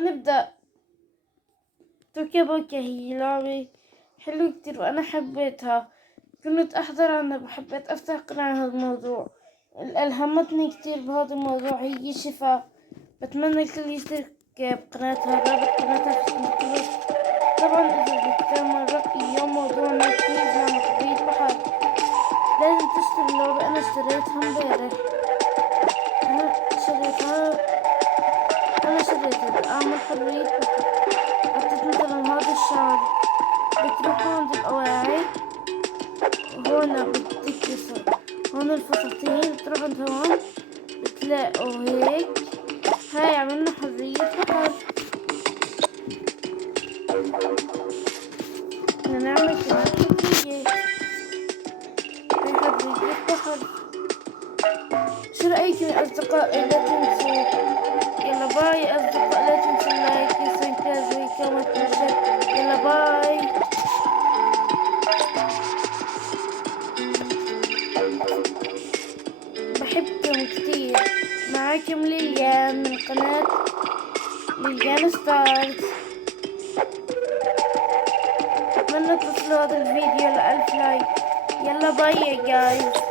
يلا نبدأ. توكا بوكا هي لعبة حلوة كتير وأنا حبيتها، كنت أحضر أنا حبيت أفتح عن هذا الموضوع، ألهمتني كتير بهذا الموضوع. هي شفا، بتمنى الكل يشترك بقناتها، رابط قناتها في صندوق الوصف. طبعا إذا بدك مرة اليوم موضوعنا كويز مع مخبرية بحر، لازم تشتري اللعبة. أنا اشتريتها امبارح، أنا شريتها أعمل حرية بحر. حطيت مثلا هذا الشعر، بتروح عند الأواعي هون بتكسر هون الفساتين، بتروح عند هون بتلاقوا هيك. هاي عملنا حرية بحر. بدنا نعمل كمان حرية، هاي حرية بحر. شو رأيكم يا أصدقائي؟ لا تنسوا، يلا باي يا أصدقاء، لا تنسوا اللايك والسنكاز والكومنت والشير. يلا باي. بحبكم كتير. معاكم ليليان من قناة ليليان ستارز. أتمنى تصلوا هذا الفيديو ل1000 لايك. يلا باي يا جايز.